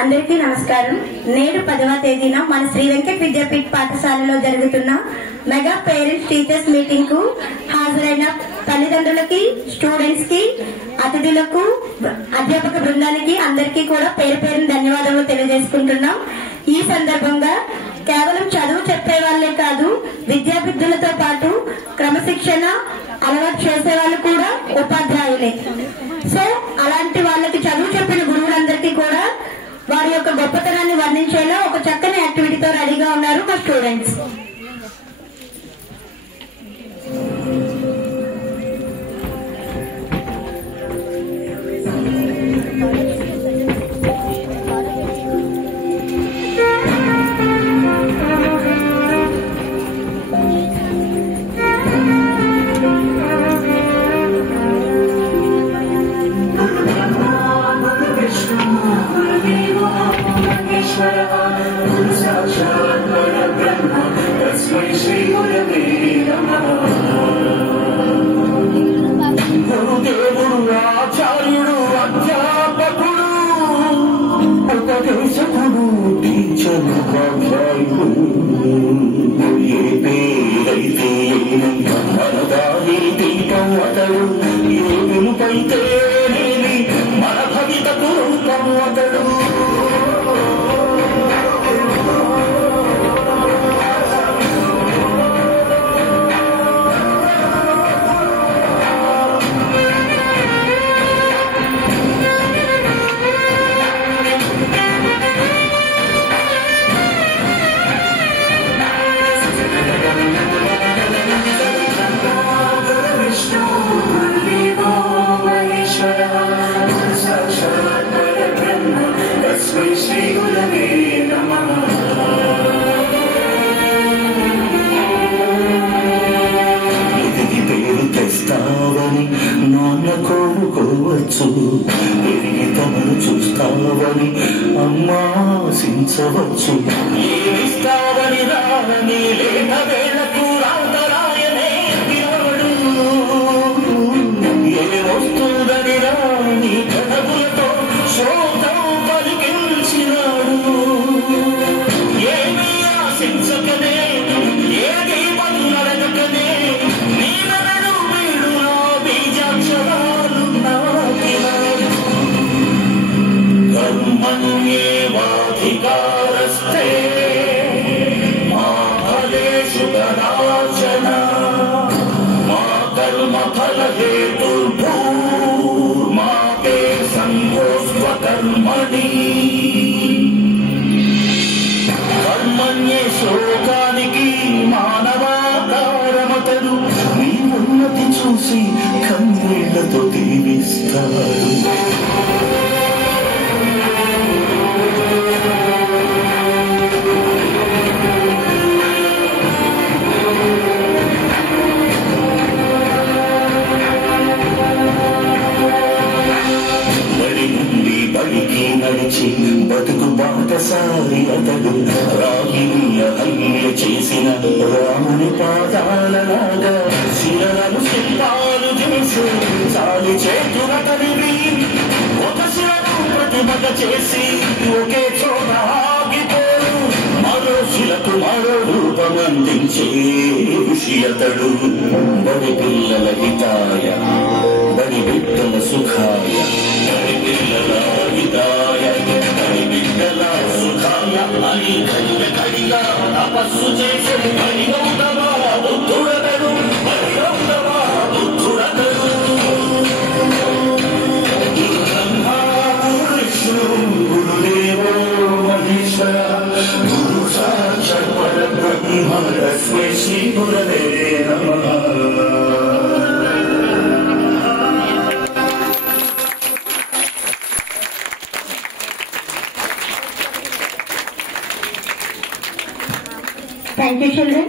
అందరికీ నమస్కారం. నేడు 10వ తేదీన మన శ్రీ వెంకట విద్యాపీఠ పాఠశాలలో జరుగుతున్న మెగా పేరెంట్స్ టీచర్స్ మీటింగ్ కు హాజరైన తల్లిదండ్రులకి, స్టూడెంట్స్ కి, అతిథులకు, అధ్యాపక బృందానికి అందరికీ కూడా పేరు పేరున ధన్యవాదాలు తెలియజేసుకుంటున్నాం. ఈ సందర్భంగా కేవలం చదువు చెప్పే వాళ్లే కాదు, విద్యాబుద్ధులతో పాటు క్రమశిక్షణ అలవాటు చేసే వాళ్ళు కూడా ఉపాధ్యాయులే. సో అలాంటి వాళ్ళకి చదువు చెప్పిన గురువులందరికీ కూడా వారి యొక్క గొప్పతనాన్ని వర్ణించేలా ఒక చక్కని యాక్టివిటీతో రెడీగా ఉన్నారు మా స్టూడెంట్స్. ఆచార్యుడు, అధ్యాపకుడు, ఉపదేశకుడు, టీచరు, ఉపాధ్యాయుడు, ఏ పేరైతే మనదాని దీపం అతడు, ఏ పిలుపైతే మన భవితకు రూపం అతడు. నాన్న కోరుకోవచ్చు, పెరిగి తమను చూస్తావని అమ్మా ఆశించవచ్చు. ఏమిస్తావని రావని లేక వేళకు రాతరాయనే పిలవడు, ఏమొస్తుందని రాని కథలతో శోకం పలికించినాడు. ఏమి ఆశించకనే, ఏది పనులకనే कर्मण्येवाधिकारस्ते मा फलेषु कदाचन मा कर्मफलहेतुर्भूर्मा ते सङ्गोऽस्त्वकर्मणि. కర్మణ్యే శ్లోకానికి మానవాకారమతడు, నీ ఉన్నతి చూసి కన్నీళ్లతో దీవిస్తాడు. నడిచి బతుకు బాటసారి అతడు, రాగిని హల్య చేసిన రాముని పాదాలలాగా శిలను శిల్పాలు చేసి చాలి చేతుల కలిగి ఒక శిలను ప్రతిమగ చేసి ఒకే చోట ఆగిపోరు, మరో శిలకు మరో రూపమందించే ఋషి అతడు. బడి పిల్లల హితాయ, బడి బిడ్డల సుఖాయ, బడి పిల్లల హితాయ, బడి బిడ్డల సుఖాయ అని కడిగా తపస్సు చేసే హరిగౌతమా బుద్ధుడతడు, హరిగౌతమా బుద్ధుడతడు. బ్రహ్మా విష్ణు గురుదేవో మహేశ్వర, గురు సాక్షాత్ పరబ్రహ్మ, తస్మై శ్రీ గురవే నమః. Thank you, children.